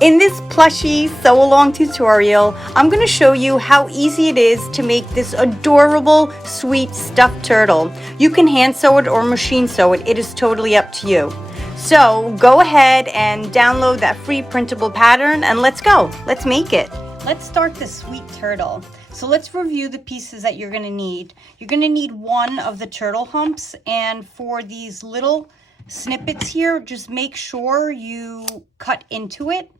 In this plushie sew-along tutorial, I'm going to show you how easy it is to make this adorable, sweet stuffed turtle. You can hand sew it or machine sew it. It is totally up to you. So go ahead and download that free printable pattern and let's go. Let's make it. Let's start this sweet turtle. So let's review the pieces that you're going to need. You're going to need one of the turtle humps, and for these little snippets here, just make sure you cut into it,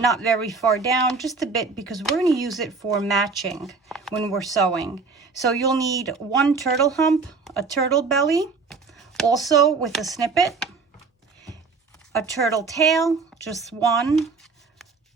not very far down, just a bit, because we're going to use it for matching when we're sewing. So you'll need one turtle hump, a turtle belly, also with a snippet, a turtle tail, just one,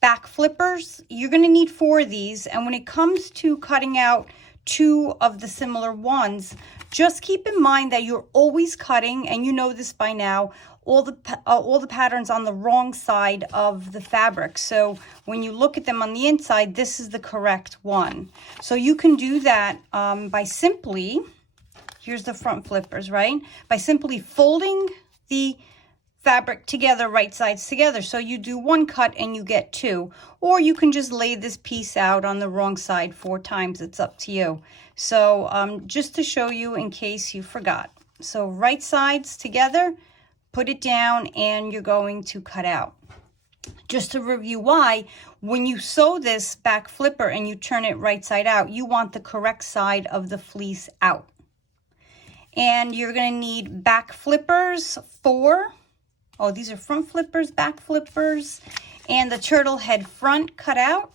back flippers. You're going to need 4 of these, and when it comes to cutting out 2 of the similar ones, just keep in mind that you're always cutting, and you know this by now, all the patterns on the wrong side of the fabric. So when you look at them on the inside, this is the correct one. So you can do that by simply, here's the front flippers, right? By simply folding the fabric together, right sides together. So you do 1 cut and you get 2, or you can just lay this piece out on the wrong side 4 times. It's up to you. So just to show you in case you forgot. So right sides together, put it down, and you're going to cut out. Just to review why, when you sew this back flipper and you turn it right side out, you want the correct side of the fleece out. And you're going to need back flippers, 4. Oh, these are front flippers, back flippers, and the turtle head front cut out.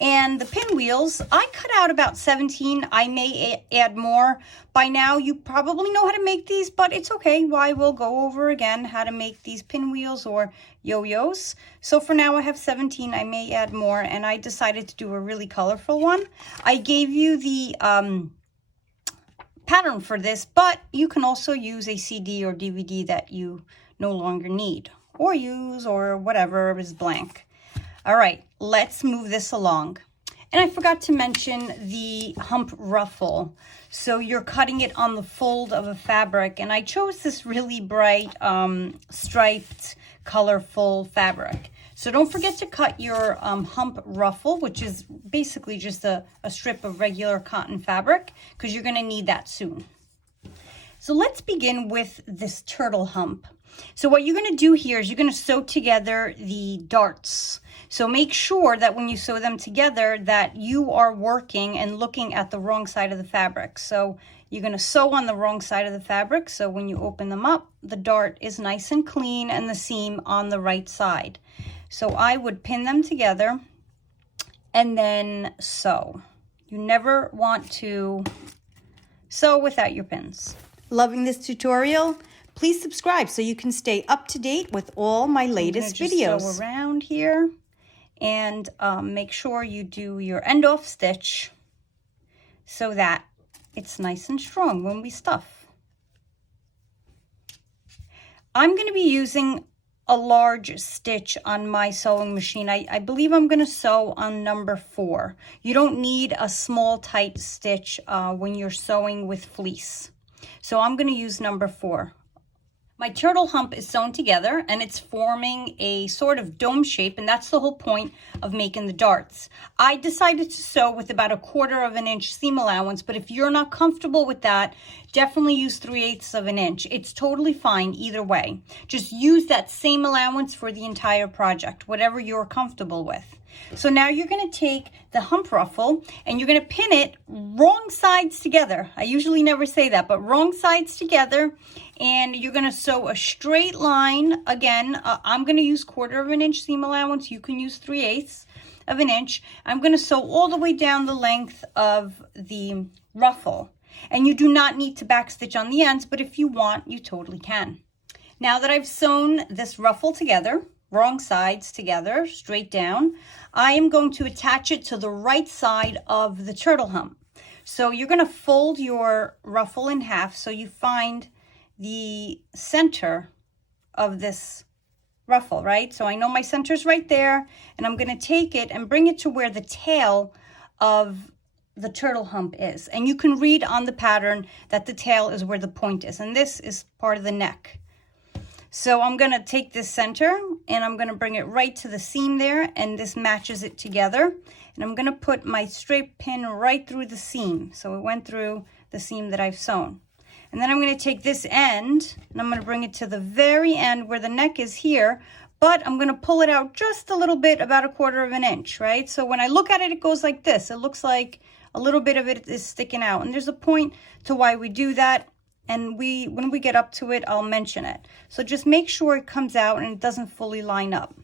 And the pinwheels, I cut out about 17. I may add more. By now, you probably know how to make these, but it's okay. I will go over again how to make these pinwheels or yo-yos. So for now, I have 17. I may add more, and I decided to do a really colorful one. I gave you the pattern for this, but you can also use a CD or DVD that you no longer need, or use, or whatever is blank. All right, let's move this along. And I forgot to mention the hump ruffle. So you're cutting it on the fold of a fabric, and I chose this really bright striped, colorful fabric. So don't forget to cut your hump ruffle, which is basically just a strip of regular cotton fabric, because you're going to need that soon. So let's begin with this turtle hump. So what you're going to do here is you're going to sew together the darts. So make sure that when you sew them together that you are working and looking at the wrong side of the fabric. So you're going to sew on the wrong side of the fabric. So when you open them up, the dart is nice and clean and the seam on the right side. So I would pin them together and then sew. You never want to sew without your pins. Loving this tutorial? Please subscribe so you can stay up to date with all my latest videos. Just sew around here and make sure you do your end off stitch so that it's nice and strong when we stuff. I'm going to be using a large stitch on my sewing machine. I believe I'm going to sew on number 4. You don't need a small tight stitch when you're sewing with fleece. So I'm going to use number 4. My turtle hump is sewn together and it's forming a sort of dome shape, and that's the whole point of making the darts. I decided to sew with about 1/4 of an inch seam allowance, but if you're not comfortable with that, definitely use 3/8 of an inch. It's totally fine either way. Just use that same allowance for the entire project, whatever you're comfortable with. So now you're going to take the hump ruffle and you're going to pin it wrong sides together. I usually never say that, but wrong sides together. And you're going to sew a straight line. Again, I'm going to use 1/4 of an inch seam allowance. You can use 3/8 of an inch. I'm going to sew all the way down the length of the ruffle. And you do not need to backstitch on the ends, but if you want, you totally can. Now that I've sewn this ruffle together, wrong sides together, straight down, I am going to attach it to the right side of the turtle hump. So you're going to fold your ruffle in half so you find the center of this ruffle, right? So I know my center's right there, and I'm going to take it and bring it to where the tail of the turtle hump is. And you can read on the pattern that the tail is where the point is, and this is part of the neck. So I'm going to take this center and I'm going to bring it right to the seam there, and this matches it together. And I'm going to put my straight pin right through the seam. So it went through the seam that I've sewn. And then I'm going to take this end and I'm going to bring it to the very end where the neck is here, but I'm going to pull it out just a little bit, about 1/4 of an inch, right? So when I look at it, it goes like this. It looks like a little bit of it is sticking out. And there's a point to why we do that. And when we get up to it, I'll mention it. So just make sure it comes out and it doesn't fully line up.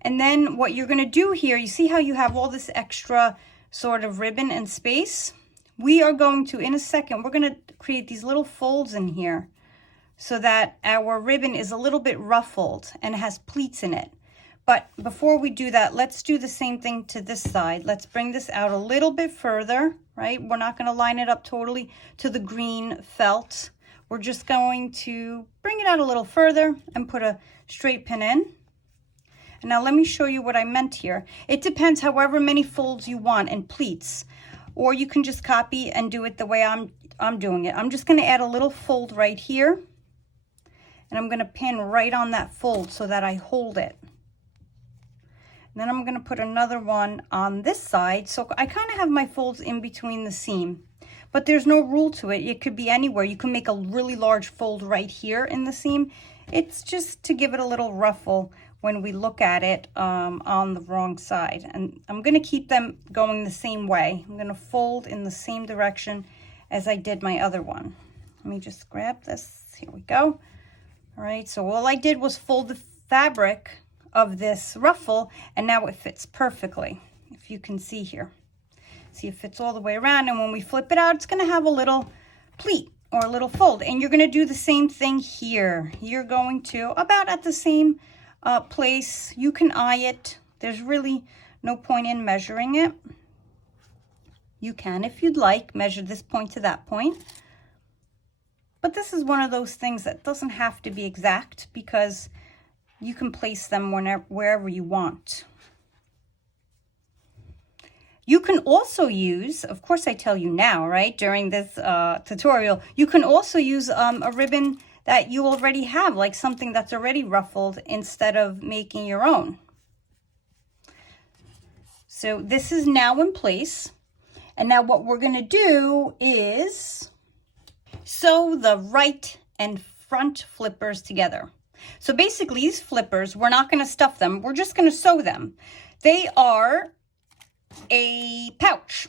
And then what you're going to do here, you see how you have all this extra sort of ribbon and space? We are going to, in a second, we're going to create these little folds in here so that our ribbon is a little bit ruffled and has pleats in it. But before we do that, let's do the same thing to this side. Let's bring this out a little bit further, right? We're not going to line it up totally to the green felt. We're just going to bring it out a little further and put a straight pin in. And now let me show you what I meant here. It depends however many folds you want and pleats, or you can just copy and do it the way I'm doing it. I'm just going to add a little fold right here, and I'm going to pin right on that fold so that I hold it. And then I'm going to put another one on this side. So I kind of have my folds in between the seam, but there's no rule to it. It could be anywhere. You can make a really large fold right here in the seam. It's just to give it a little ruffle when we look at it on the wrong side. And I'm going to keep them going the same way. I'm going to fold in the same direction as I did my other one. Let me just grab this. Here we go. All right, so all I did was fold the fabric of this ruffle, and now it fits perfectly, if you can see here. See, it fits all the way around, and when we flip it out, it's going to have a little pleat or a little fold. And you're going to do the same thing here. You're going to, about at the same place, you can eye it. There's really no point in measuring it. You can, if you'd like, measure this point to that point. But this is one of those things that doesn't have to be exact, because you can place them wherever you want. You can also use, of course I tell you now, right, during this tutorial, you can also use a ribbon that you already have, like something that's already ruffled, instead of making your own. So this is now in place. And now what we're going to do is sew the right and front flippers together. So basically these flippers, we're not going to stuff them. We're just going to sew them. They are a pouch.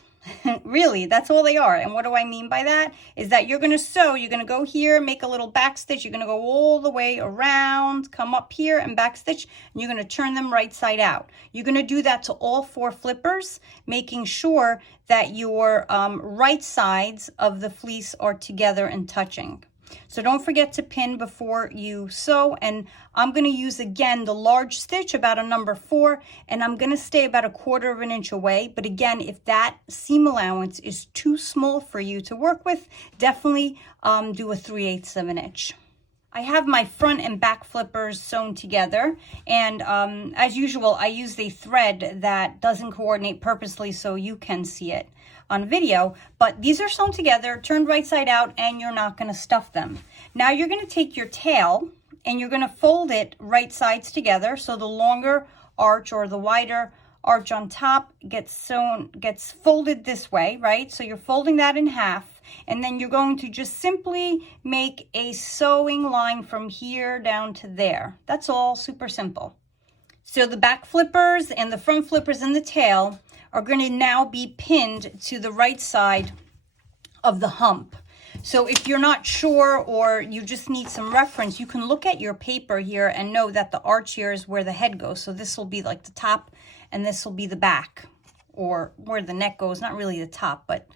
Really, that's all they are. And what do I mean by that? Is that you're going to sew, you're going to go here, make a little back stitch, you're going to go all the way around, come up here and back stitch, and you're going to turn them right side out. You're going to do that to all 4 flippers, making sure that your right sides of the fleece are together and touching. So don't forget to pin before you sew, and I'm going to use again the large stitch, about a number 4, and I'm going to stay about 1/4 of an inch away. But again, if that seam allowance is too small for you to work with, definitely do a 3/8 of an inch. I have my front and back flippers sewn together, and as usual, I used a thread that doesn't coordinate purposely so you can see it on video, but these are sewn together, turned right side out, and you're not going to stuff them. Now you're going to take your tail and you're going to fold it right sides together, so the longer arch or the wider arch on top gets folded this way, right? So you're folding that in half, and then you're going to just simply make a sewing line from here down to there. That's all, super simple. So the back flippers and the front flippers and the tail are going to now be pinned to the right side of the hump. So if you're not sure, or you just need some reference, you can look at your paper here and know that the arch here is where the head goes. So this will be like the top, and this will be the back, or where the neck goes. Not really the top, but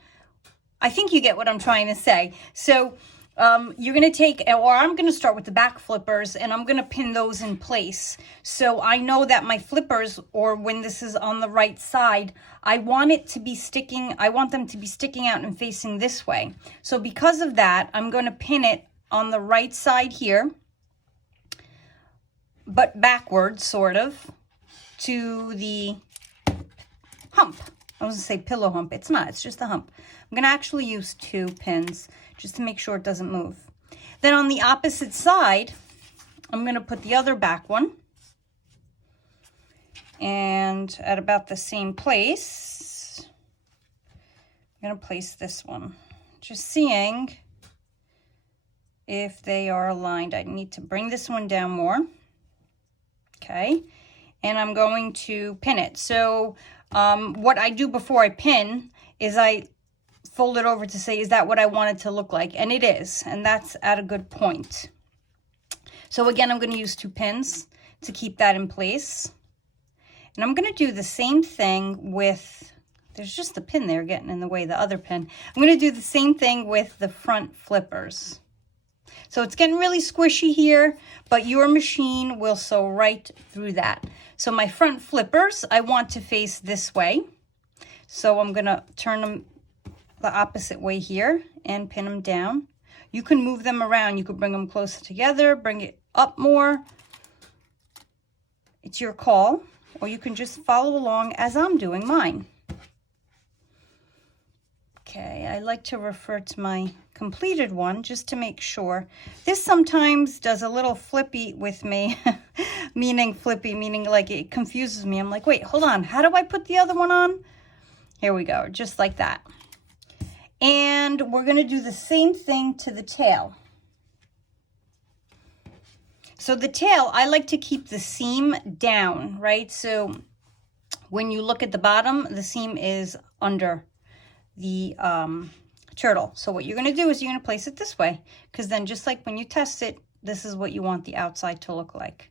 I think you get what I'm trying to say. So you're going to take, or I'm going to start with the back flippers, and I'm going to pin those in place. So I know that my flippers, or when this is on the right side, I want it to be sticking, I want them to be sticking out and facing this way. So because of that, I'm going to pin it on the right side here, but backwards, sort of, to the hump. I was going to say pillow hump. It's not, it's just a hump. I'm going to actually use 2 pins just to make sure it doesn't move. Then on the opposite side, I'm going to put the other back one. And at about the same place, I'm going to place this one. Just seeing if they are aligned. I need to bring this one down more. Okay. And I'm going to pin it. So what I do before I pin is I fold it over to say, is that what I want it to look like? And it is. And that's at a good point. So again, I'm going to use 2 pins to keep that in place. And I'm going to do the same thing with, there's just a pin there getting in the way, the other pin. I'm going to do the same thing with the front flippers. So it's getting really squishy here, but your machine will sew right through that. So my front flippers, I want to face this way. So I'm going to turn them the opposite way here and pin them down. You can move them around. You could bring them closer together, bring it up more. It's your call. Or you can just follow along as I'm doing mine. Okay, I like to refer to my completed one just to make sure. This sometimes does a little flippy with me, meaning like it confuses me. I'm like, wait, hold on. How do I put the other one on? Here we go, just like that. And we're going to do the same thing to the tail. So the tail, I like to keep the seam down, right? So when you look at the bottom, the seam is under the turtle. So what you're going to do is you're going to place it this way, because then just like when you test it, this is what you want the outside to look like.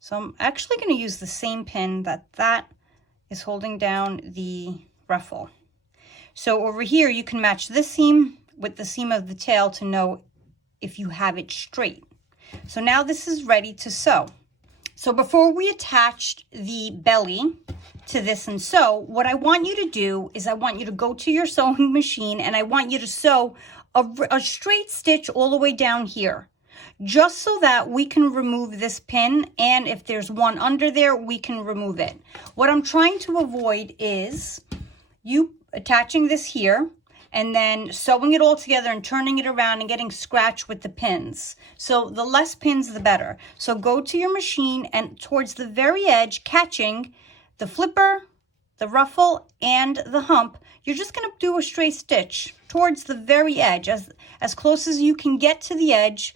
So I'm actually going to use the same pin that is holding down the ruffle. So over here, you can match this seam with the seam of the tail to know if you have it straight. So now this is ready to sew. So before we attach the belly to this and sew, what I want you to do is I want you to go to your sewing machine and I want you to sew a straight stitch all the way down here, just so that we can remove this pin, and if there's one under there, we can remove it. What I'm trying to avoid is you attaching this here and then sewing it all together and turning it around and getting scratched with the pins. So the less pins, the better. So go to your machine and towards the very edge, catching the flipper, the ruffle, and the hump, you're just going to do a straight stitch towards the very edge, as close as you can get to the edge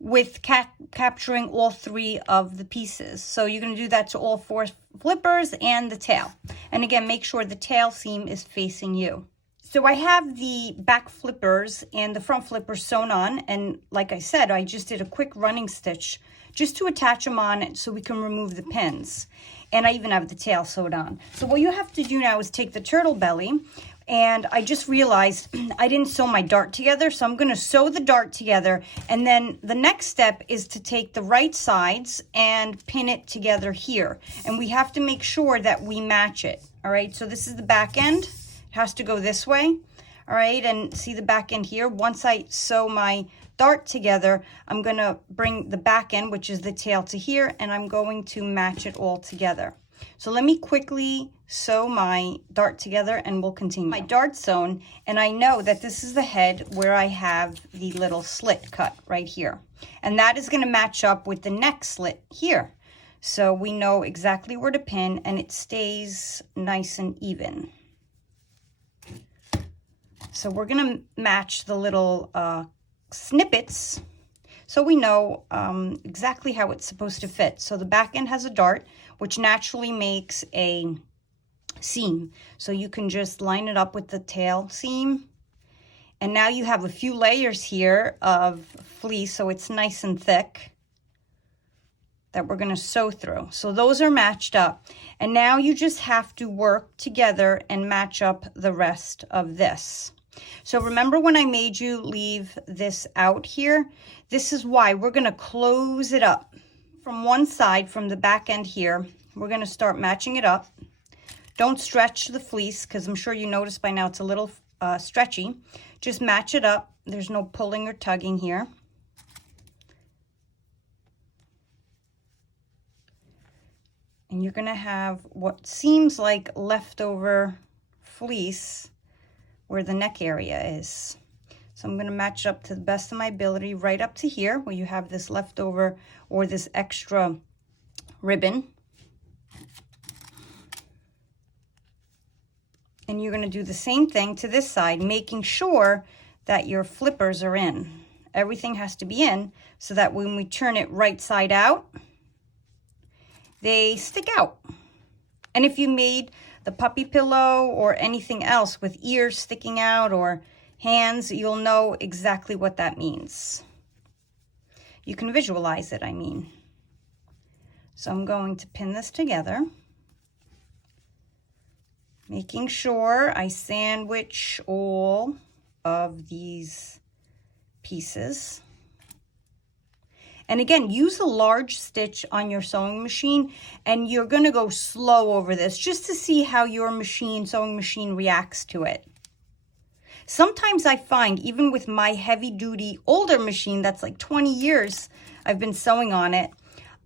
with capturing all 3 of the pieces. So you're going to do that to all 4 flippers and the tail. And again, make sure the tail seam is facing you. So I have the back flippers and the front flippers sewn on, and like I said, I just did a quick running stitch just to attach them on so we can remove the pins. And I even have the tail sewed on. So what you have to do now is take the turtle belly, and I just realized I didn't sew my dart together, so I'm going to sew the dart together, and then the next step is to take the right sides and pin it together here. And we have to make sure that we match it. All right, so this is the back end. Has to go this way. All right, and see the back end here. Once I sew my dart together, I'm going to bring the back end, which is the tail, to here, and I'm going to match it all together. So let me quickly sew my dart together and we'll continue. My dart sewn, and I know that this is the head where I have the little slit cut right here, and that is going to match up with the neck slit here. So we know exactly where to pin, and it stays nice and even. So we're going to match the little snippets so we know exactly how it's supposed to fit. So the back end has a dart, which naturally makes a seam. So you can just line it up with the tail seam. And now you have a few layers here of fleece, so it's nice and thick, that we're going to sew through. So those are matched up. And now you just have to work together and match up the rest of this. So remember when I made you leave this out here? This is why we're going to close it up. From one side, from the back end here, we're going to start matching it up. Don't stretch the fleece, because I'm sure you noticed by now it's a little stretchy. Just match it up. There's no pulling or tugging here. And you're going to have what seems like leftover fleece where the neck area is. So I'm going to match up to the best of my ability right up to here where you have this leftover or this extra ribbon. And you're going to do the same thing to this side, making sure that your flippers are in. Everything has to be in so that when we turn it right side out, they stick out. And if you made the puppy pillow or anything else with ears sticking out or hands, you'll know exactly what that means. You can visualize it, I mean. So I'm going to pin this together, making sure I sandwich all of these pieces. And again, use a large stitch on your sewing machine, and you're going to go slow over this just to see how your sewing machine reacts to it. Sometimes I find, even with my heavy-duty older machine that's like 20 years I've been sewing on it,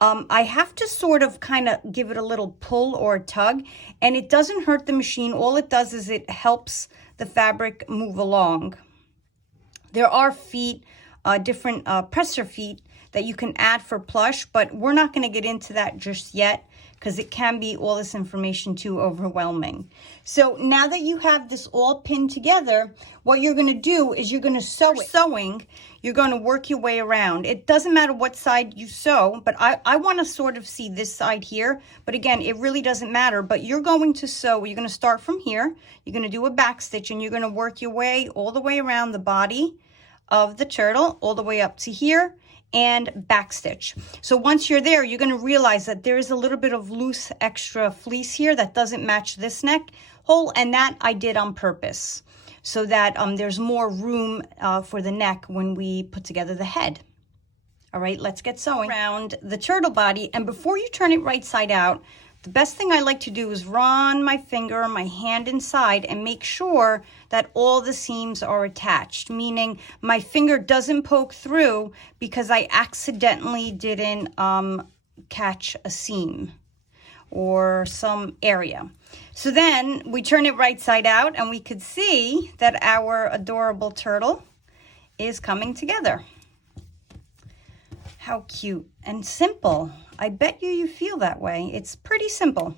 I have to sort of kind of give it a little pull or a tug, and it doesn't hurt the machine. All it does is it helps the fabric move along. There are feet, different presser feet that you can add for plush, but we're not going to get into that just yet because it can be all this information too overwhelming. So now that you have this all pinned together, what you're going to do is you're going to sew it. Sewing, you're going to work your way around. It doesn't matter what side you sew, but I want to sort of see this side here. But again, it really doesn't matter. But you're going to sew, you're going to start from here. You're going to do a back stitch, and you're going to work your way all the way around the body of the turtle, all the way up to here, and back stitch. So once you're there, you're going to realize that there is a little bit of loose extra fleece here that doesn't match this neck hole, and that I did on purpose so that there's more room for the neck when we put together the head. All right, let's get sewing around the turtle body. And before you turn it right side out, the best thing I like to do is run my finger, my hand inside, and make sure that all the seams are attached, meaning my finger doesn't poke through because I accidentally didn't catch a seam or some area. So then we turn it right side out, and we could see that our adorable turtle is coming together. How cute and simple. I bet you feel that way. It's pretty simple.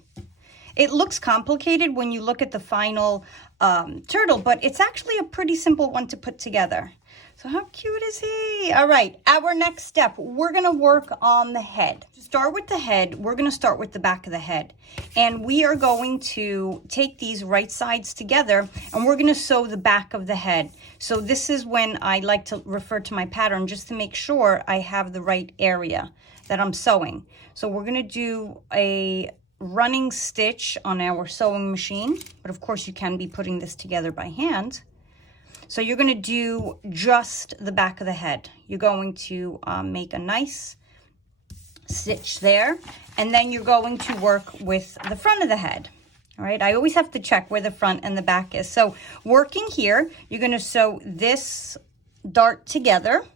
It looks complicated when you look at the final turtle, but it's actually a pretty simple one to put together. So how cute is he? All right, our next step, we're gonna work on the head. To start with the head, we're gonna start with the back of the head. And we are going to take these right sides together, and we're gonna sew the back of the head. So this is when I like to refer to my pattern just to make sure I have the right area that I'm sewing. So we're gonna do a running stitch on our sewing machine, but of course you can be putting this together by hand. So you're going to do just the back of the head. You're going to make a nice stitch there, and then you're going to work with the front of the head. All right, I always have to check where the front and the back is. So working here, you're going to sew this dart together,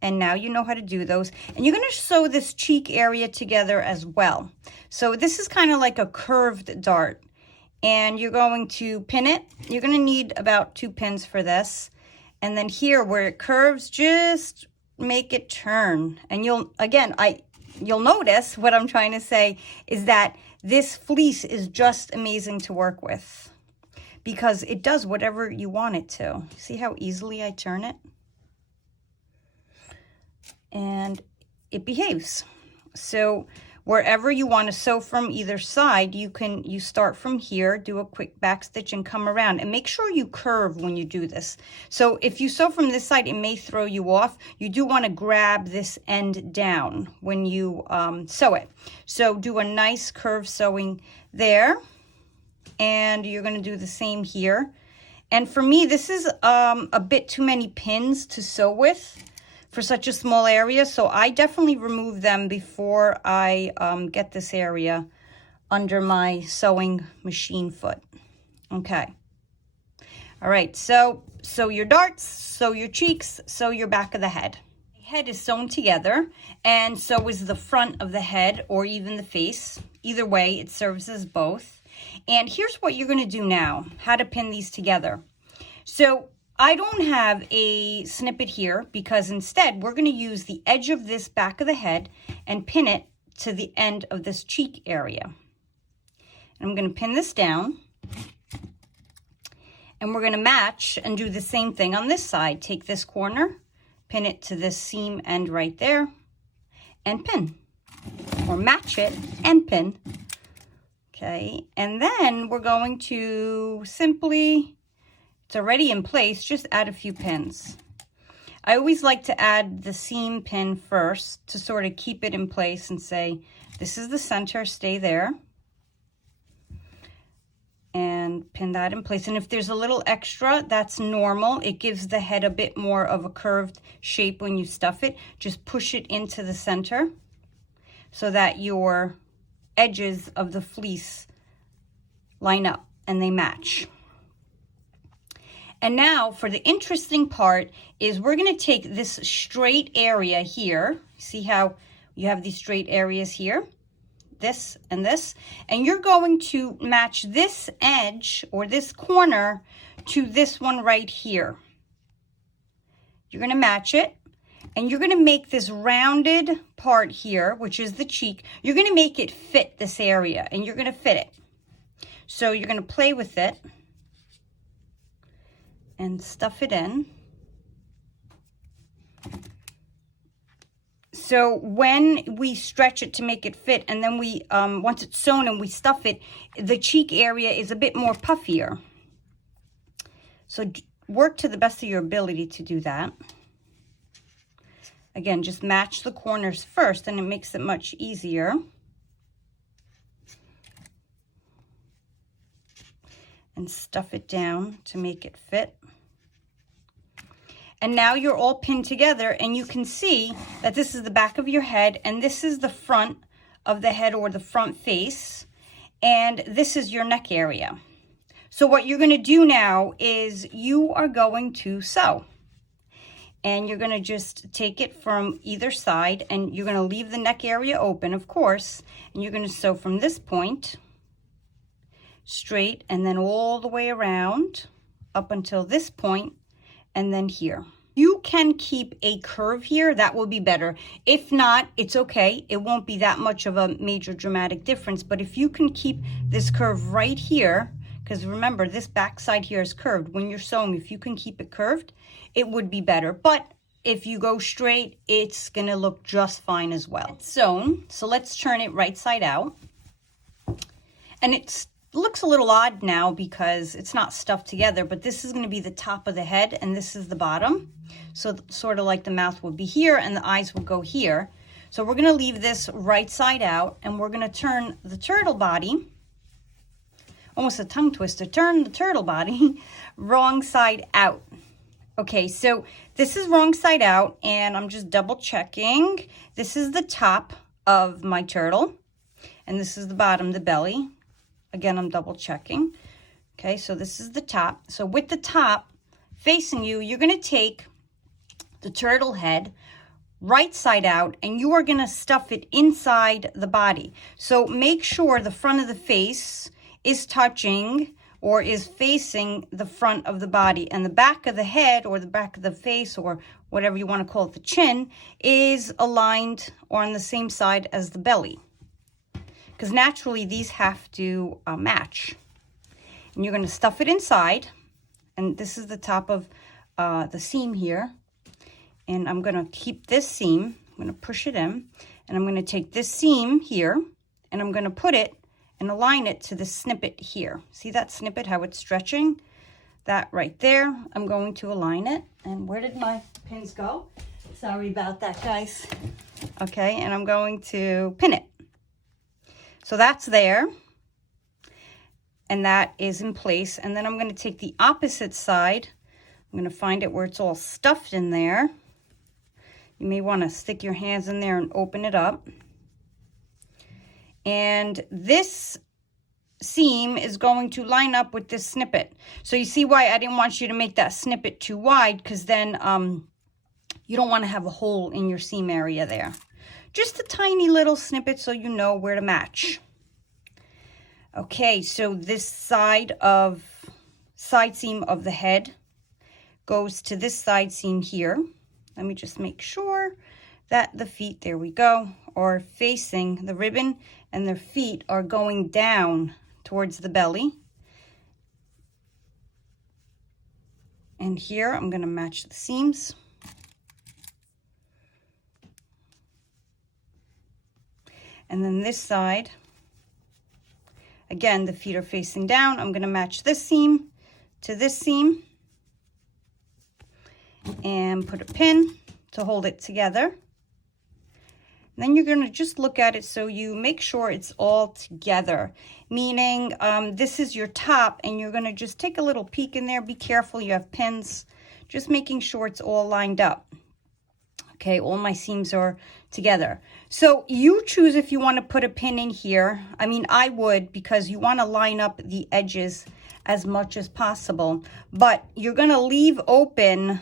and now you know how to do those. And you're going to sew this cheek area together as well. So this is kind of like a curved dart. And you're going to pin it. You're going to need about 2 pins for this. And then here where it curves, just make it turn. And you'll notice what I'm trying to say is that this fleece is just amazing to work with because it does whatever you want it to. See how easily I turn it? And it behaves. So wherever you want to sew from either side, you start from here, do a quick back stitch and come around, and make sure you curve when you do this. So if you sew from this side, it may throw you off. You do want to grab this end down when you sew it. So do a nice curve sewing there, and you're going to do the same here. And for me, this is a bit too many pins to sew with for such a small area, so I definitely remove them before I get this area under my sewing machine foot. Okay. All right, so sew your darts, sew your cheeks, sew your back of the head. The head is sewn together, and so is the front of the head or even the face. Either way, it serves as both. And here's what you're gonna do now, how to pin these together. So I don't have a snippet here because instead we're going to use the edge of this back of the head and pin it to the end of this cheek area. And I'm going to pin this down. And we're going to match and do the same thing on this side. Take this corner, pin it to this seam end right there, and pin. Or match it and pin. Okay, and then we're going to simply, it's already in place, just add a few pins. I always like to add the seam pin first to sort of keep it in place and say, this is the center, stay there. And pin that in place. And if there's a little extra, that's normal. It gives the head a bit more of a curved shape when you stuff it. Just push it into the center so that your edges of the fleece line up and they match. And now for the interesting part is we're going to take this straight area here. See how you have these straight areas here? This, and you're going to match this edge or this corner to this one right here. You're going to match it, and you're going to make this rounded part here, which is the cheek, you're going to make it fit this area, and you're going to fit it. So you're going to play with it and stuff it in. So when we stretch it to make it fit, and then we, once it's sewn and we stuff it, the cheek area is a bit more puffier. So work to the best of your ability to do that. Again, just match the corners first, and it makes it much easier. And stuff it down to make it fit. And now you're all pinned together, and you can see that this is the back of your head, and this is the front of the head or the front face, and this is your neck area. So what you're going to do now is you are going to sew. And you're going to just take it from either side, and you're going to leave the neck area open, of course, and you're going to sew from this point straight and then all the way around up until this point, and then here. You can keep a curve here, that will be better. If not, it's okay. It won't be that much of a major dramatic difference, but if you can keep this curve right here, because remember, this back side here is curved. When you're sewing, if you can keep it curved, it would be better. But if you go straight, it's gonna look just fine as well. It's sewn, so let's turn it right side out. And it's looks a little odd now because it's not stuffed together, but this is going to be the top of the head and this is the bottom. So sort of like the mouth will be here and the eyes will go here. So we're going to leave this right side out, and we're going to turn the turtle body, almost a tongue twister, turn the turtle body wrong side out. Okay, so this is wrong side out, and I'm just double checking. This is the top of my turtle, and this is the bottom, the belly. Again, I'm double checking. Okay, so this is the top. So with the top facing you, you're going to take the turtle head right side out, and you are going to stuff it inside the body. So make sure the front of the face is touching or is facing the front of the body, and the back of the head or the back of the face or whatever you want to call it, the chin, is aligned or on the same side as the belly. Because naturally these have to match. And you're going to stuff it inside, and this is the top of the seam here. And I'm going to keep this seam, I'm going to push it in, and I'm going to take this seam here, and I'm going to put it and align it to the snippet here. See that snippet, how it's stretching? That right there, I'm going to align it. And where did my pins go? Sorry about that, guys. Okay, and I'm going to pin it. So that's there, and that is in place. And then I'm going to take the opposite side. I'm going to find it where it's all stuffed in there. You may want to stick your hands in there and open it up. And this seam is going to line up with this snippet. So you see why I didn't want you to make that snippet too wide, because then you don't want to have a hole in your seam area there. Just a tiny little snippet so you know where to match. Okay, so this side seam of the head goes to this side seam here. Let me just make sure that the feet, there we go, are facing the ribbon and their feet are going down towards the belly. And here I'm going to match the seams. And then this side, again, the feet are facing down. I'm going to match this seam to this seam and put a pin to hold it together. And then you're going to just look at it so you make sure it's all together, meaning this is your top, and you're going to just take a little peek in there. Be careful, you have pins, just making sure it's all lined up. Okay, all my seams are together. So you choose if you want to put a pin in here. I mean, I would, because you want to line up the edges as much as possible, but you're going to leave open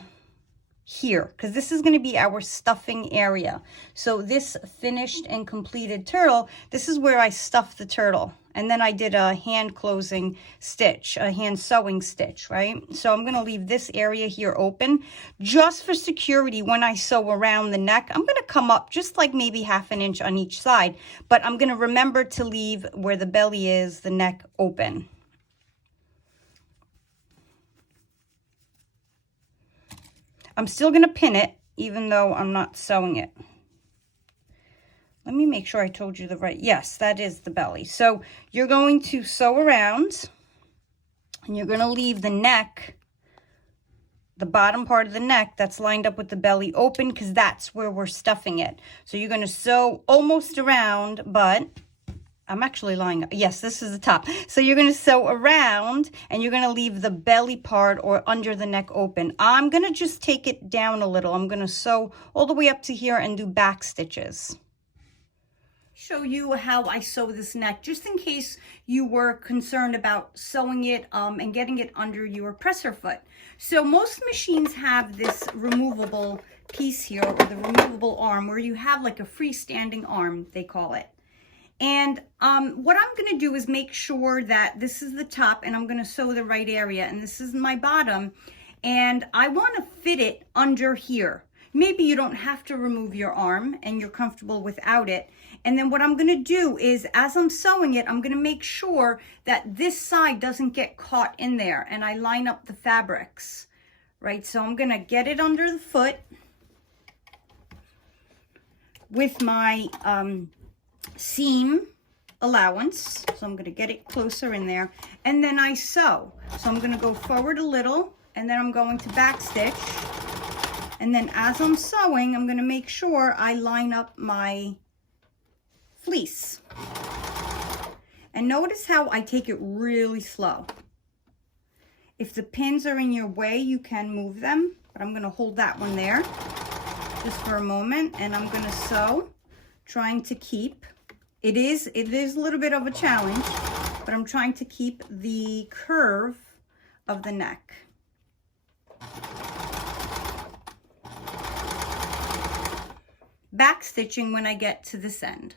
here because this is going to be our stuffing area. So this finished and completed turtle, this is where I stuffed the turtle, and then I did a hand closing stitch, a hand sewing stitch, right? So I'm going to leave this area here open just for security. When I sew around the neck, I'm going to come up just like maybe 1/2 inch on each side, but I'm going to remember to leave where the belly is, the neck, open. I'm still going to pin it, even though I'm not sewing it. Let me make sure I told you the right. Yes, that is the belly. So you're going to sew around, and you're going to leave the neck, the bottom part of the neck that's lined up with the belly, open, because that's where we're stuffing it. So you're going to sew almost around, but I'm actually lying. Yes, this is the top. So you're going to sew around, and you're going to leave the belly part or under the neck open. I'm going to just take it down a little. I'm going to sew all the way up to here and do back stitches. Show you how I sew this neck, just in case you were concerned about sewing it and getting it under your presser foot. So most machines have this removable piece here, or the removable arm, where you have like a freestanding arm, they call it. And what I'm going to do is make sure that this is the top, and I'm going to sew the right area, and this is my bottom, and I want to fit it under here. Maybe you don't have to remove your arm and you're comfortable without it. And then what I'm going to do is, as I'm sewing it, I'm going to make sure that this side doesn't get caught in there, and I line up the fabrics, right? So I'm going to get it under the foot with my seam allowance. So I'm going to get it closer in there, and then I sew. So I'm going to go forward a little, and then I'm going to back stitch. And then as I'm sewing, I'm going to make sure I line up my fleece. And notice how I take it really slow. If the pins are in your way, you can move them, but I'm going to hold that one there just for a moment, and I'm going to sew, trying to keep, it is a little bit of a challenge, but I'm trying to keep the curve of the neck. Back stitching when I get to this end.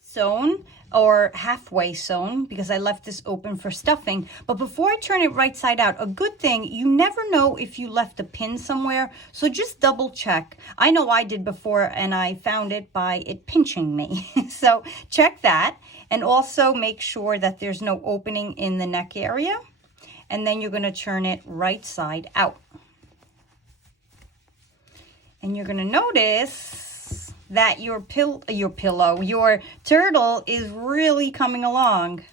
Sewn, or halfway sewn, because I left this open for stuffing. But before I turn it right side out, a good thing, you never know if you left a pin somewhere, so just double check. I know I did before, and I found it by it pinching me. So check that, and also make sure that there's no opening in the neck area, and then you're going to turn it right side out. And you're going to notice that your turtle is really coming along.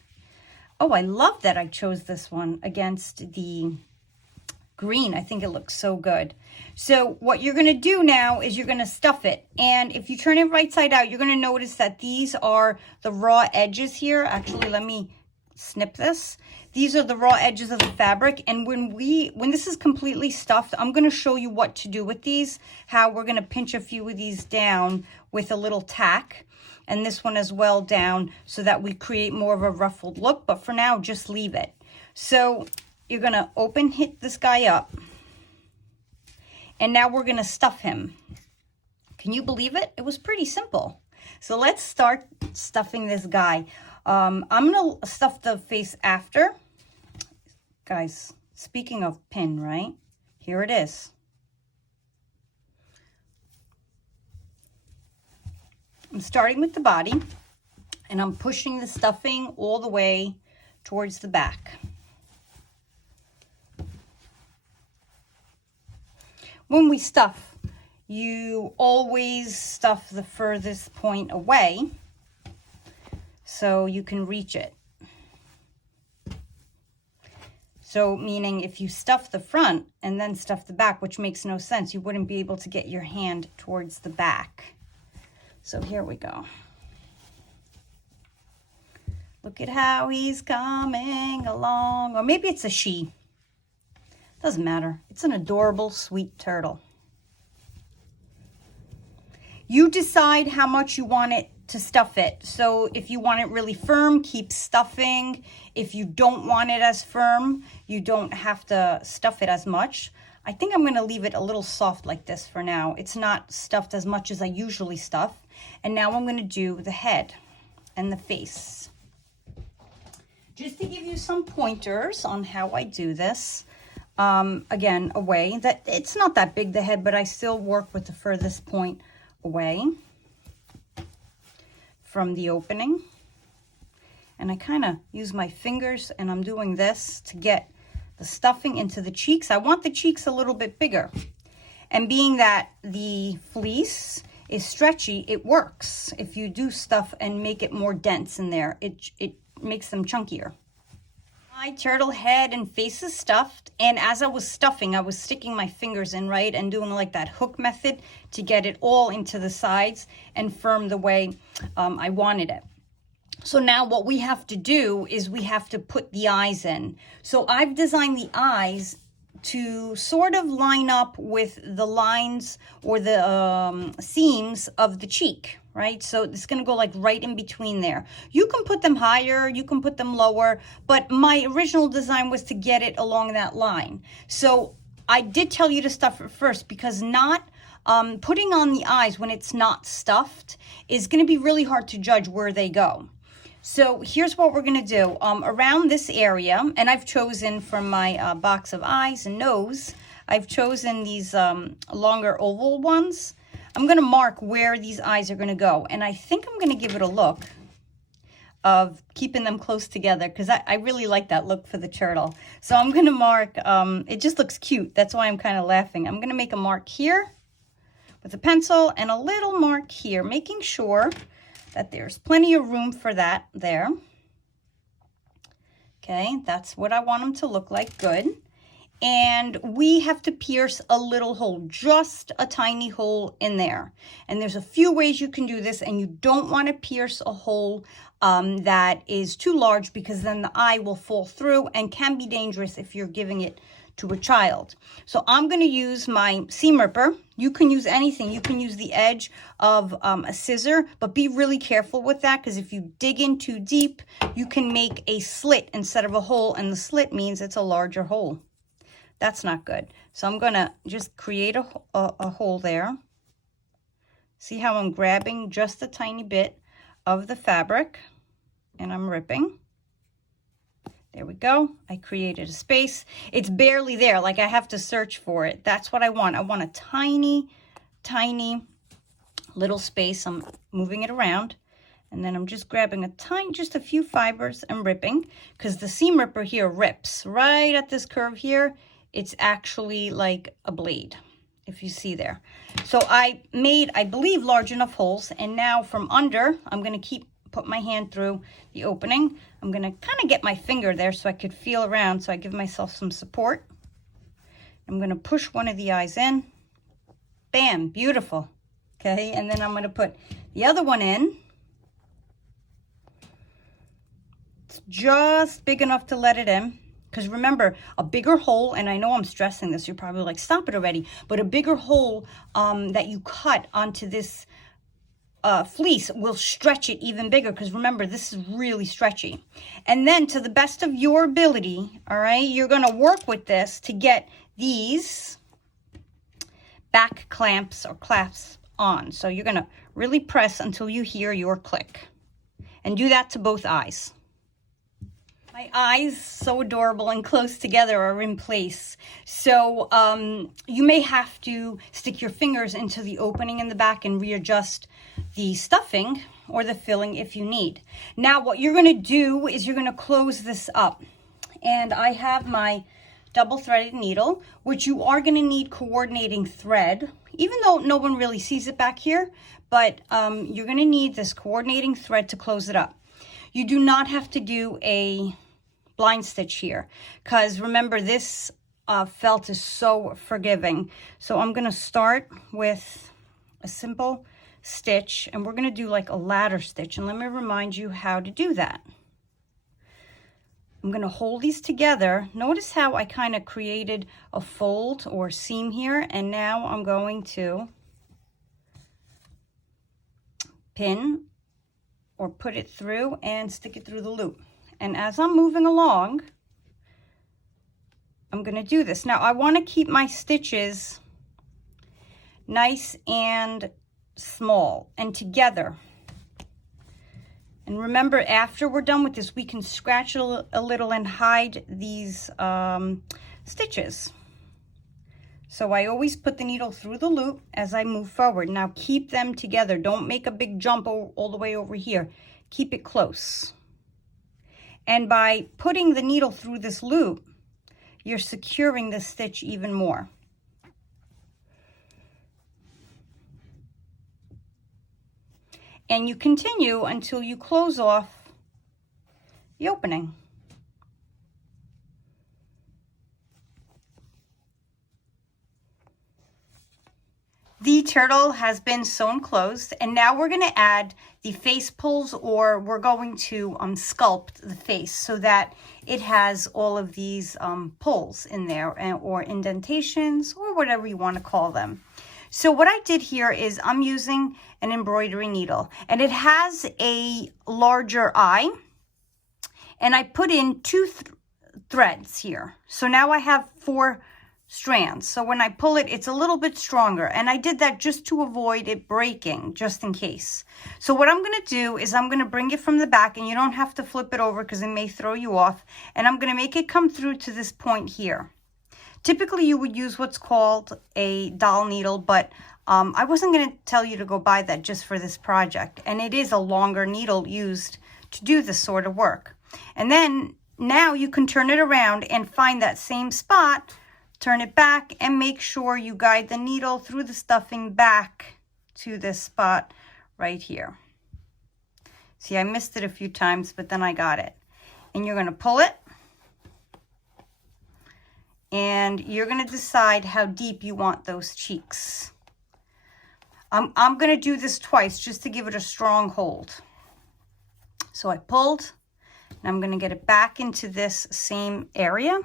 Oh, I love that I chose this one against the green. I think it looks so good. So what you're going to do now is you're going to stuff it. And if you turn it right side out, you're going to notice that these are the raw edges here. Actually, let me snip this. These are the raw edges of the fabric, and when this is completely stuffed, I'm going to show you what to do with these, how we're going to pinch a few of these down with a little tack, and this one as well down, so that we create more of a ruffled look. But for now, just leave it. So you're going to hit this guy up, and now we're going to stuff him. Can you believe it? It was pretty simple. So let's start stuffing this guy. I'm going to stuff the face after. Guys, speaking of pin, right? here it is. I'm starting with the body, and I'm pushing the stuffing all the way towards the back. When we stuff, you always stuff the furthest point away so you can reach it. So meaning if you stuff the front and then stuff the back, which makes no sense, you wouldn't be able to get your hand towards the back. So here we go. Look at how he's coming along. Or maybe it's a she. Doesn't matter. It's an adorable, sweet turtle. You decide how much you want it to stuff it. So if you want it really firm, keep stuffing. If you don't want it as firm, you don't have to stuff it as much. I think I'm going to leave it a little soft like this for now. It's not stuffed as much as I usually stuff. And now I'm going to do the head and the face. Just to give you some pointers on how I do this. Again, away. That it's not that big, the head, but I still work with the furthest point away from the opening. And I kind of use my fingers, and I'm doing this to get the stuffing into the cheeks. I want the cheeks a little bit bigger. And being that the fleece is stretchy, it works. If you do stuff and make it more dense in there, it makes them chunkier. My turtle head and face is stuffed, and as I was stuffing, I was sticking my fingers in, right, and doing like that hook method to get it all into the sides and firm the way I wanted it. So now what we have to do is we have to put the eyes in. So I've designed the eyes to sort of line up with the lines or the seams of the cheek, right? So it's going to go like right in between there. You can put them higher, you can put them lower, but my original design was to get it along that line. So I did tell you to stuff it first, because not putting on the eyes when it's not stuffed is going to be really hard to judge where they go. So here's what we're going to do. Around this area, and I've chosen from my box of eyes and nose, I've chosen these longer oval ones. I'm going to mark where these eyes are going to go. And I think I'm going to give it a look of keeping them close together, because I really like that look for the turtle. So I'm going to mark, it just looks cute. That's why I'm kind of laughing. I'm going to make a mark here with a pencil and a little mark here, making sure that there's plenty of room for that there. Okay, that's what I want them to look like. Good. And we have to pierce a little hole, just a tiny hole in there. And there's a few ways you can do this, and you don't want to pierce a hole that is too large, because then the eye will fall through and can be dangerous if you're giving it to a child. So I'm going to use my seam ripper. You can use anything. You can use the edge of a scissor, but be really careful with that, because if you dig in too deep, you can make a slit instead of a hole, and the slit means it's a larger hole. That's not good. So I'm going to just create a hole there. See how I'm grabbing just a tiny bit of the fabric, and I'm ripping. There we go. I created a space. It's barely there. Like, I have to search for it. That's what I want. I want a tiny, tiny little space. I'm moving it around. And then I'm just grabbing just a few fibers and ripping, because the seam ripper here rips right at this curve here. It's actually like a blade, if you see there. So I made, I believe, large enough holes. And now from under, I'm going to put my hand through the opening. I'm going to kind of get my finger there so I could feel around, so I give myself some support. I'm going to push one of the eyes in. Bam, beautiful. Okay, and then I'm going to put the other one in. It's just big enough to let it in. Because remember, a bigger hole, and I know I'm stressing this, you're probably like, stop it already, but a bigger hole that you cut onto this fleece will stretch it even bigger, because remember, this is really stretchy. And then, to the best of your ability, all right, you're going to work with this to get these back clamps or clasps on. So you're going to really press until you hear your click. And do that to both eyes. My eyes, so adorable and close together, are in place. So you may have to stick your fingers into the opening in the back and readjust the stuffing or the filling if you need. Now what you're going to do is you're going to close this up. And I have my double threaded needle, which you are going to need coordinating thread, even though no one really sees it back here, but you're going to need this coordinating thread to close it up. You do not have to do a blind stitch here, because remember, this felt is so forgiving. So I'm going to start with a simple stitch, and we're going to do like a ladder stitch. And let me remind you how to do that. I'm going to hold these together. Notice how I kind of created a fold or seam here, and now I'm going to pin or put it through and stick it through the loop. And as I'm moving along, I'm going to do this. Now I want to keep my stitches nice and small and together. And remember, after we're done with this, we can scratch a little and hide these stitches. So I always put the needle through the loop as I move forward. Now keep them together. Don't make a big jump all the way over here. Keep it close. And by putting the needle through this loop, you're securing the stitch even more. And you continue until you close off the opening. The turtle has been sewn closed, and now we're going to add the face pulls, or we're going to sculpt the face so that it has all of these pulls in there, or indentations, or whatever you want to call them. So what I did here is I'm using an embroidery needle, and it has a larger eye, and I put in two threads here. So now I have 4 strands. So when I pull it, it's a little bit stronger, and I did that just to avoid it breaking, just in case. So what I'm going to do is I'm going to bring it from the back, and you don't have to flip it over because it may throw you off, and I'm going to make it come through to this point here. Typically you would use what's called a doll needle, but I wasn't going to tell you to go buy that just for this project, and it is a longer needle used to do this sort of work. And then now you can turn it around and find that same spot, turn it back, and make sure you guide the needle through the stuffing back to this spot right here. See, I missed it a few times, but then I got it. And you're going to pull it, and you're going to decide how deep you want those cheeks. I'm going to do this twice just to give it a strong hold. So I pulled, and I'm going to get it back into this same area.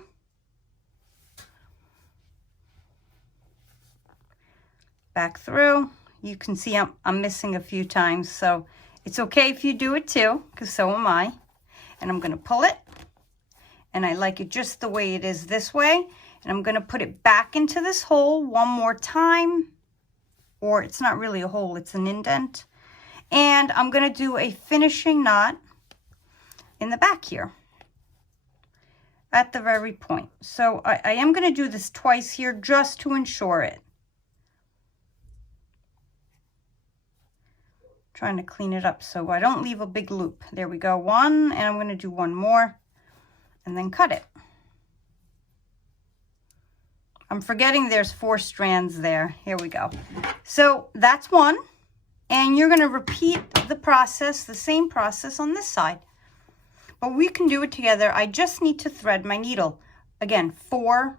Back through. You can see I'm missing a few times, so it's okay if you do it too, because so am I. And I'm going to pull it, and I like it just the way it is this way, and I'm going to put it back into this hole one more time, or it's not really a hole, it's an indent. And I'm going to do a finishing knot in the back here at the very point. So I am going to do this twice here just to ensure it. Trying to clean it up so I don't leave a big loop. There we go, one, and I'm going to do one more and then cut it. I'm forgetting there's 4 strands there. Here we go. So that's one, and you're going to repeat the process, the same process on this side. But we can do it together. I just need to thread my needle. Again, 4,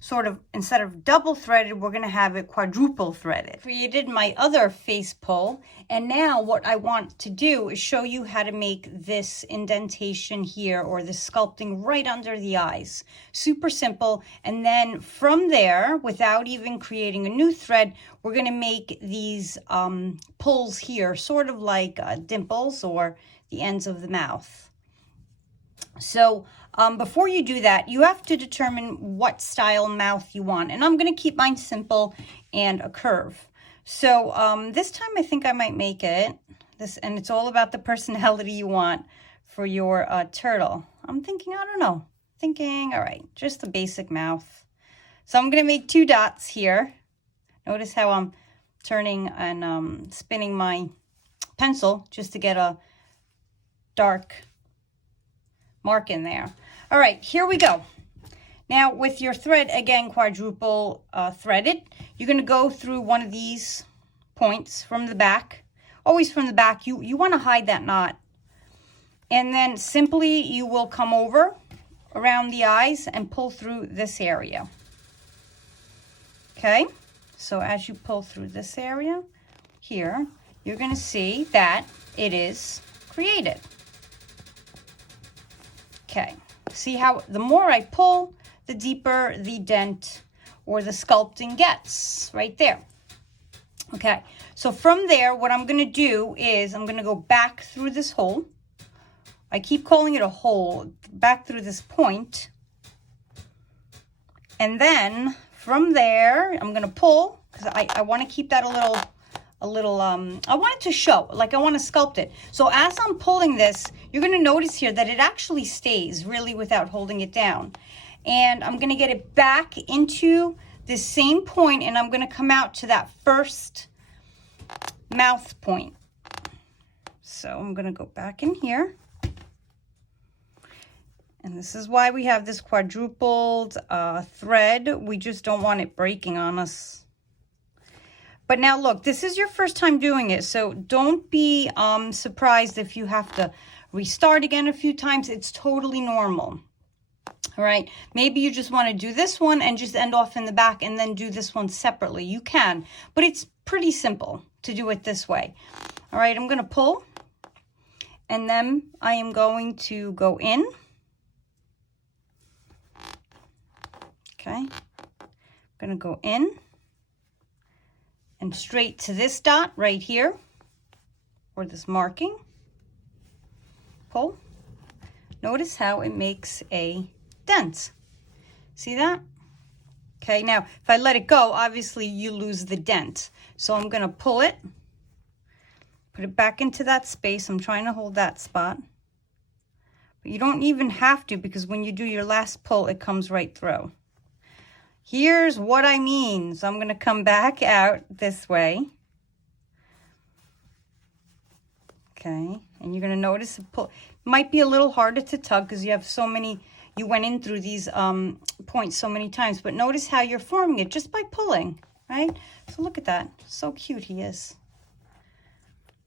sort of, instead of double threaded, we're going to have it quadruple threaded. Created my other face pull, and now what I want to do is show you how to make this indentation here, or the sculpting right under the eyes. Super simple. And then from there, without even creating a new thread, we're going to make these pulls here, sort of like dimples or the ends of the mouth. So before you do that, you have to determine what style mouth you want. And I'm going to keep mine simple and a curve. So this time I think I might make it this, and it's all about the personality you want for your turtle. I'm thinking, I don't know, all right, just a basic mouth. So I'm going to make 2 dots here. Notice how I'm turning and spinning my pencil just to get a dark mark in there. All right, here we go. Now with your thread, again, quadruple threaded, you're going to go through one of these points from the back. Always from the back. You want to hide that knot. And then simply you will come over around the eyes and pull through this area. Okay, so as you pull through this area here, you're going to see that it is created. Okay, see how the more I pull, the deeper the dent or the sculpting gets right there. Okay, so from there, what I'm going to do is I'm going to go back through this hole. I keep calling it a hole, back through this point. And then from there, I'm going to pull, because I want to keep that I want it to show, like I want to sculpt it. So as I'm pulling this, you're going to notice here that it actually stays really without holding it down. And I'm going to get it back into this same point, and I'm going to come out to that first mouth point. So I'm going to go back in here. And this is why we have this quadrupled thread. We just don't want it breaking on us. But now look, this is your first time doing it, so don't be surprised if you have to restart again a few times. It's totally normal. All right, maybe you just want to do this one and just end off in the back and then do this one separately. You can, but it's pretty simple to do it this way. All right, I'm going to pull, and then I am going to go in. Okay, I'm going to go in and straight to this dot right here, or this marking. Pull. Notice how it makes a dent. See that? Okay, now if I let it go, obviously you lose the dent. So I'm going to pull it, put it back into that space. I'm trying to hold that spot. But you don't even have to, because when you do your last pull, it comes right through. Here's what I mean. So I'm going to come back out this way. Okay, and you're going to notice it might be a little harder to tug because you have so many, you went in through these points so many times, but notice how you're forming it just by pulling, right? So look at that. So cute he is.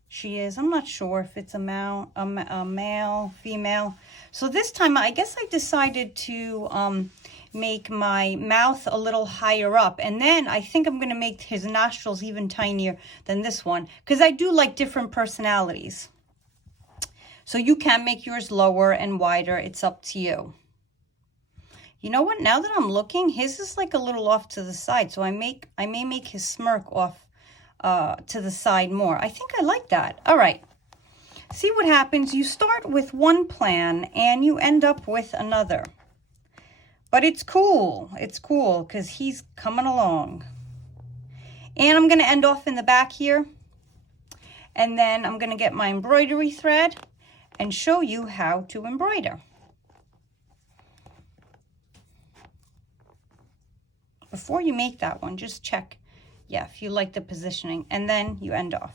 She is. I'm not sure if it's a male, female. So this time, I guess I decided to make my mouth a little higher up. And then I think I'm going to make his nostrils even tinier than this one, because I do like different personalities. So you can make yours lower and wider. It's up to you. You know what? Now that I'm looking, his is like a little off to the side. So I may make his smirk off to the side more. I think I like that. All right. See what happens. You start with one plan and you end up with another. But it's cool. It's cool because he's coming along. And I'm going to end off in the back here. And then I'm going to get my embroidery thread and show you how to embroider. Before you make that one, just check, yeah, if you like the positioning, and then you end off.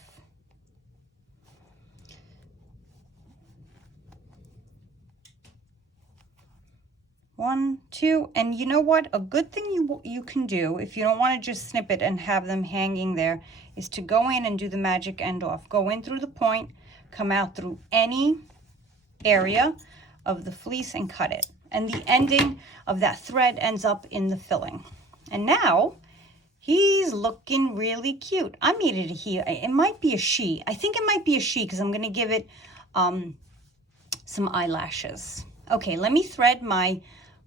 One, two, and you know what? A good thing you can do, if you don't want to just snip it and have them hanging there, is to go in and do the magic end off. Go in through the point, come out through any area of the fleece and cut it. And the ending of that thread ends up in the filling. And now he's looking really cute. I made it a he. It might be a she. I think it might be a she because I'm going to give it some eyelashes. Okay, let me thread my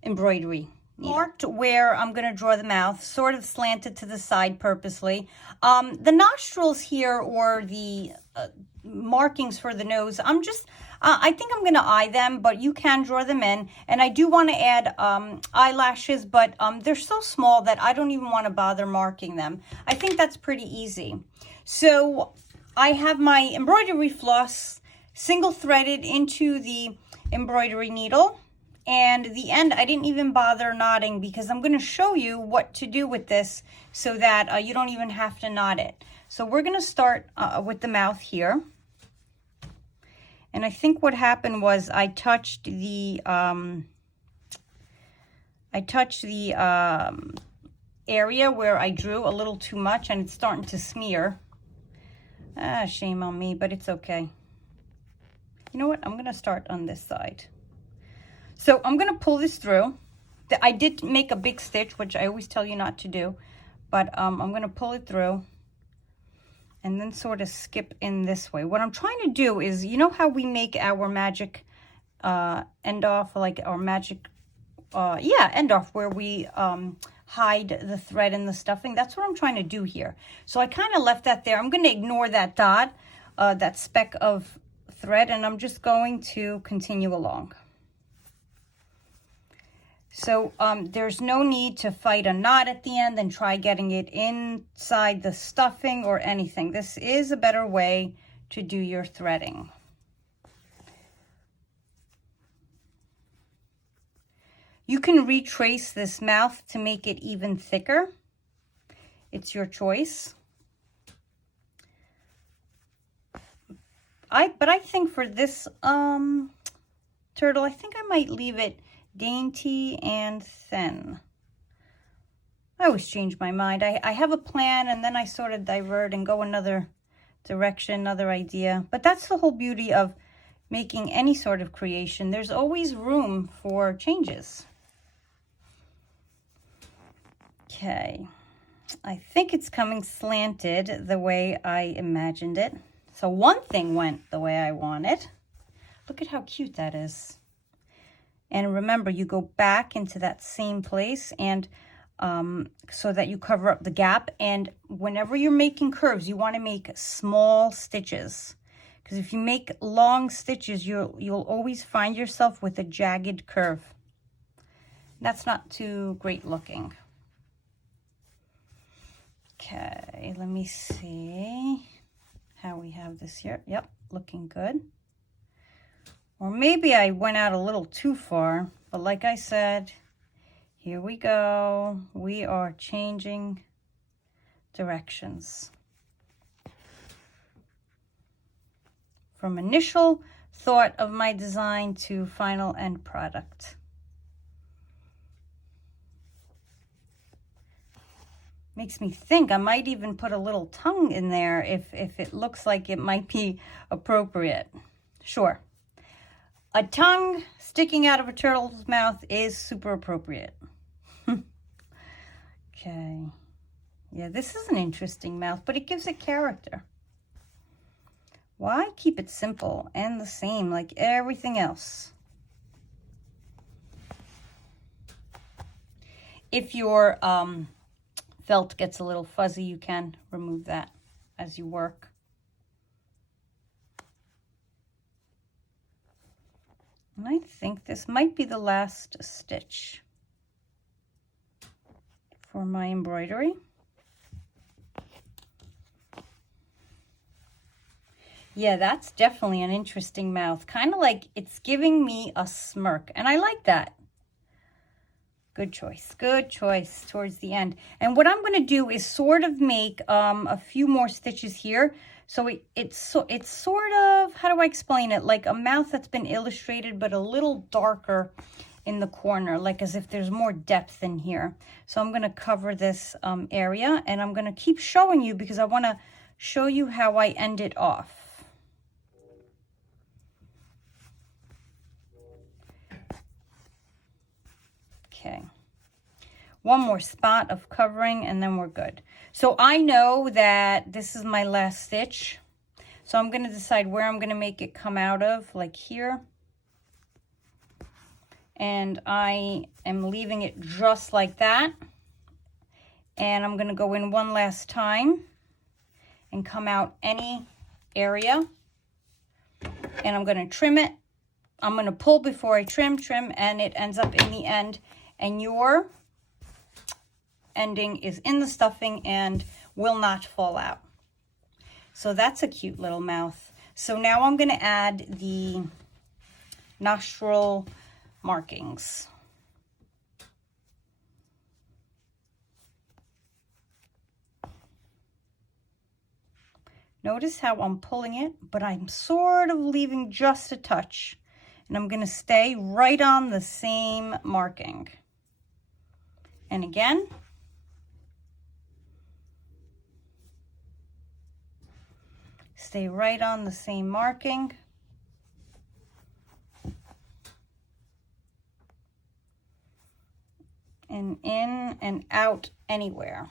embroidery needle. Marked where I'm going to draw the mouth, sort of slanted to the side purposely. The nostrils here, or the markings for the nose, I think I'm going to eye them, but you can draw them in. And I do want to add eyelashes, but they're so small that I don't even want to bother marking them. I think that's pretty easy. So I have my embroidery floss single threaded into the embroidery needle. And the end, I didn't even bother knotting because I'm going to show you what to do with this so that you don't even have to knot it. So we're going to start with the mouth here. And I think what happened was I touched the area where I drew a little too much, and it's starting to smear. Ah, shame on me, but it's okay. You know what? I'm going to start on this side. So I'm going to pull this through. I did make a big stitch, which I always tell you not to do, but I'm going to pull it through and then sort of skip in this way. What I'm trying to do is, you know how we make our magic end off, like our magic, end off, where we hide the thread and the stuffing? That's what I'm trying to do here. So I kind of left that there. I'm going to ignore that dot, that speck of thread, and I'm just going to continue along. So there's no need to fight a knot at the end and try getting it inside the stuffing or anything. This is a better way to do your threading. You can retrace this mouth to make it even thicker. It's your choice. But I think for this turtle, I think I might leave it dainty and thin. I always change my mind. I have a plan and then I sort of divert and go another direction, another idea. But that's the whole beauty of making any sort of creation. There's always room for changes. Okay, I think it's coming slanted the way I imagined it. So one thing went the way I wanted. Look at how cute that is. And remember, you go back into that same place and so that you cover up the gap. And whenever you're making curves, you want to make small stitches. Because if you make long stitches, you'll always find yourself with a jagged curve. That's not too great looking. Okay, let me see how we have this here. Yep, looking good. Or maybe I went out a little too far, but like I said, here we go. We are changing directions. From initial thought of my design to final end product. Makes me think I might even put a little tongue in there if it looks like it might be appropriate. Sure. A tongue sticking out of a turtle's mouth is super appropriate. Okay. Yeah, this is an interesting mouth, but it gives it character. Why keep it simple and the same like everything else? If your felt gets a little fuzzy, you can remove that as you work. And I think this might be the last stitch for my embroidery. Yeah, that's definitely an interesting mouth. Kind of like it's giving me a smirk, and I like that. Good choice towards the end. And what I'm going to do is sort of make a few more stitches here. So it's sort of, how do I explain it? Like a mouth that's been illustrated, but a little darker in the corner, like as if there's more depth in here. So I'm going to cover this area, and I'm going to keep showing you because I want to show you how I end it off. Okay, one more spot of covering and then we're good. So I know that this is my last stitch. So I'm going to decide where I'm going to make it come out of, like here. And I am leaving it just like that. And I'm going to go in one last time and come out any area. And I'm going to trim it. I'm going to pull before I trim, and it ends up in the end. And your ending is in the stuffing and will not fall out. So that's a cute little mouth. So now I'm going to add the nostril markings. Notice how I'm pulling it, but I'm sort of leaving just a touch. And I'm going to stay right on the same marking. And again. Stay right on the same marking. And in and out anywhere.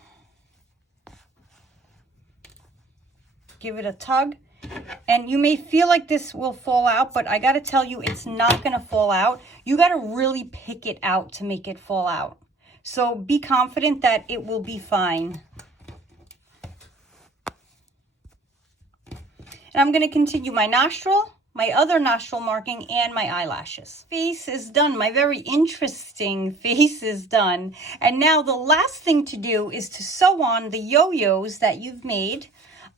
Give it a tug. And you may feel like this will fall out, but I got to tell you, it's not going to fall out. You got to really pick it out to make it fall out. So be confident that it will be fine. And I'm going to continue my nostril, my other nostril marking, and my eyelashes. Face is done. My very interesting face is done. And now the last thing to do is to sew on the yo-yos that you've made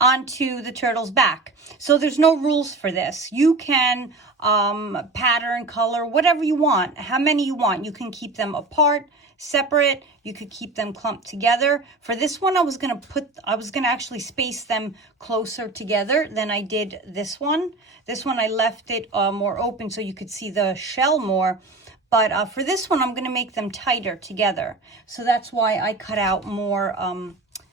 onto the turtle's back. So there's no rules for this. You can pattern, color, whatever you want, how many you want. You can keep them apart, separate. You could keep them clumped together. For this one, I was gonna actually space them closer together than I did this one. This one I left it more open so you could see the shell more. But for this one, I'm gonna make them tighter together. So that's why I cut out more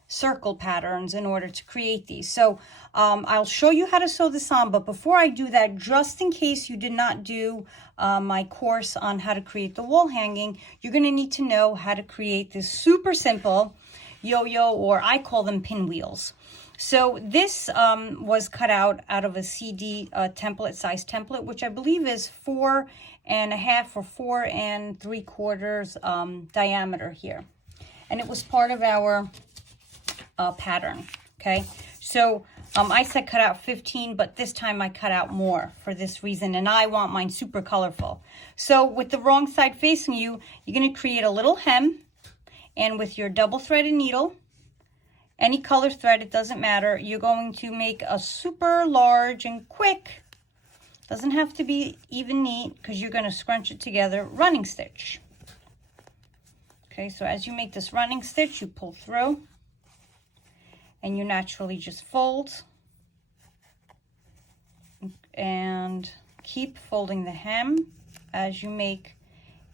circle patterns in order to create these. So I'll show you how to sew this on, but before I do that, just in case you did not do my course on how to create the wall hanging, you're going to need to know how to create this super simple yo-yo, or I call them pinwheels. So this was cut out of a CD template, size template, which I believe is 4.5 or 4 3/4 diameter here. And it was part of our pattern. Okay, so I said cut out 15, but this time I cut out more for this reason, and I want mine super colorful. So with the wrong side facing you, you're going to create a little hem, and with your double threaded needle, any color thread, it doesn't matter, you're going to make a super large and quick, doesn't have to be even neat, because you're going to scrunch it together, running stitch. Okay, so as you make this running stitch, you pull through, and you naturally just fold and keep folding the hem as you make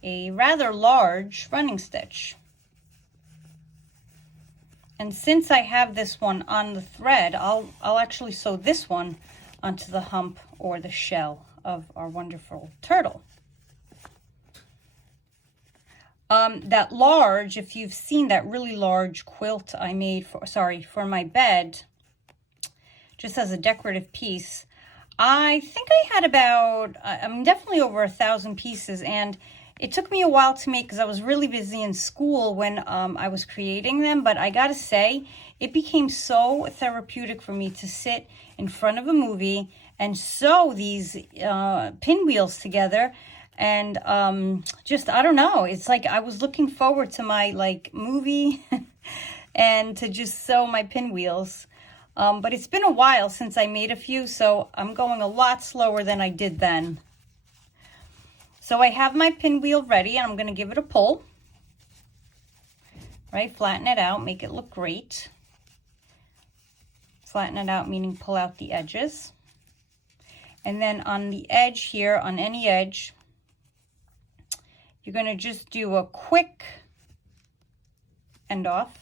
a rather large running stitch. And since I have this one on the thread, I'll actually sew this one onto the hump or the shell of our wonderful turtle. That large, if you've seen that really large quilt I made for my bed, just as a decorative piece, I think I had about, definitely over 1,000 pieces, and it took me a while to make because I was really busy in school when I was creating them, but I gotta say, it became so therapeutic for me to sit in front of a movie and sew these pinwheels together. And just, I don't know, it's like I was looking forward to my movie and to just sew my pinwheels. But it's been a while since I made a few, so I'm going a lot slower than I did then. So I have my pinwheel ready, and I'm going to give it a pull. Right, flatten it out, make it look great. Flatten it out meaning pull out the edges. And then on the edge here, on any edge, you're going to just do a quick end off.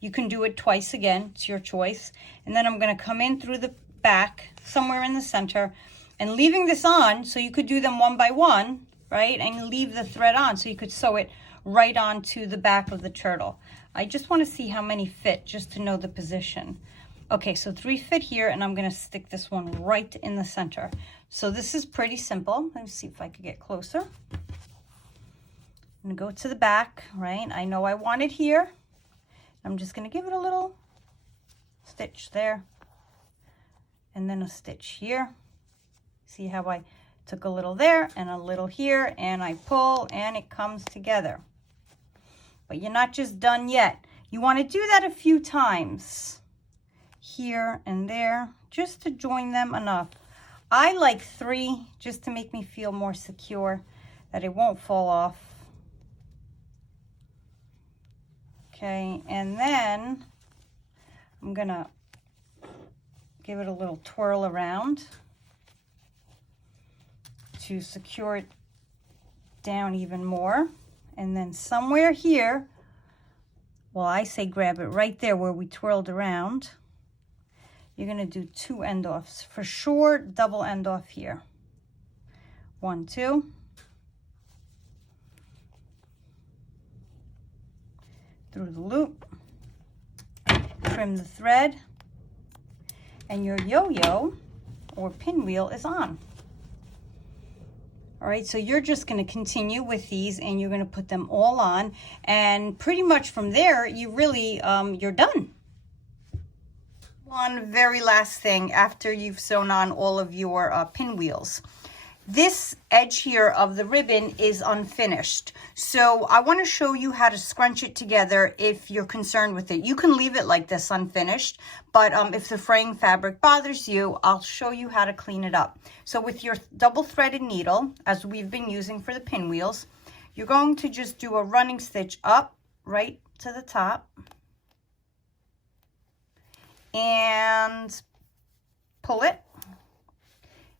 You can do it twice again, it's your choice. And then I'm going to come in through the back, somewhere in the center, and leaving this on, so you could do them one by one, right? And leave the thread on, so you could sew it right onto the back of the turtle. I just want to see how many fit, just to know the position. Okay, so 3 fit here, and I'm going to stick this one right in the center. So this is pretty simple. Let me see if I could get closer. I'm going to go to the back, right? I know I want it here. I'm just going to give it a little stitch there, and then a stitch here. See how I took a little there and a little here, and I pull, and it comes together. But you're not just done yet. You want to do that a few times. here and there, just to join them enough. I like 3 just to make me feel more secure that it won't fall off. Okay, and then I'm gonna give it a little twirl around to secure it down even more. And then somewhere here, well, I say grab it right there where we twirled around. You're gonna do 2 end offs. For sure, double end off here. 1, 2. Through the loop. Trim the thread. And your yo-yo or pinwheel is on. All right, so you're just going to continue with these and you're going to put them all on, and pretty much from there you really you're done. One very last thing after you've sewn on all of your pinwheels. This edge here of the ribbon is unfinished, so I want to show you how to scrunch it together if you're concerned with it. You can leave it like this unfinished, but if the fraying fabric bothers you, I'll show you how to clean it up. So with your double threaded needle, as we've been using for the pinwheels, you're going to just do a running stitch up right to the top and pull it.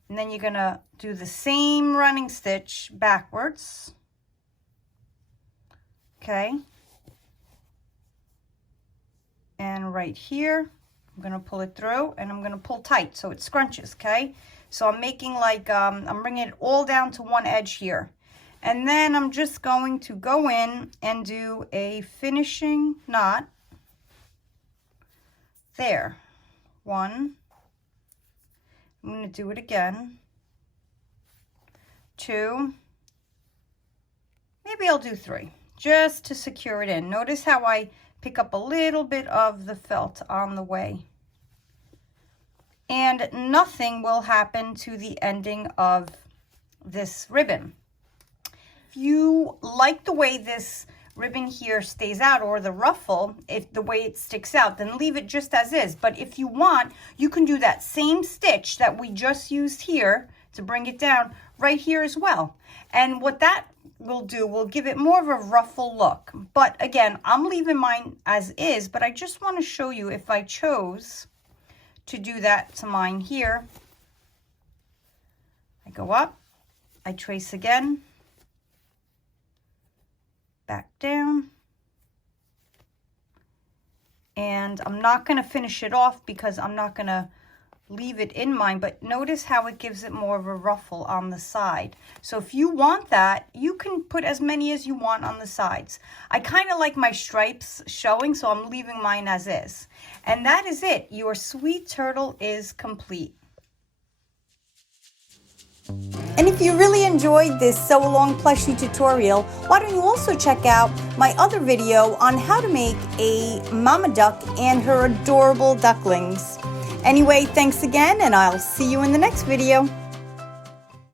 And then you're going to do the same running stitch backwards. Okay. And right here, I'm going to pull it through and I'm going to pull tight so it scrunches, okay? So I'm making like, I'm bringing it all down to one edge here. And then I'm just going to go in and do a finishing knot. There. 1. I'm going to do it again. 2. Maybe I'll do 3, just to secure it in. Notice how I pick up a little bit of the felt on the way. And nothing will happen to the ending of this ribbon. If you like the way this ribbon here stays out, or the ruffle, if the way it sticks out, then leave it just as is. But if you want, you can do that same stitch that we just used here to bring it down right here as well. And what that will do will give it more of a ruffle look. But again, I'm leaving mine as is, but I just want to show you if I chose to do that to mine here. I go up, I trace again, back down, and I'm not going to finish it off because I'm not going to leave it in mine, but notice how it gives it more of a ruffle on the side. So if you want that, you can put as many as you want on the sides. I kind of like my stripes showing, so I'm leaving mine as is. And that is it. Your sweet turtle is complete. And if you really enjoyed this sew along plushie tutorial, why don't you also check out my other video on how to make a mama duck and her adorable ducklings. Anyway, thanks again, and I'll see you in the next video.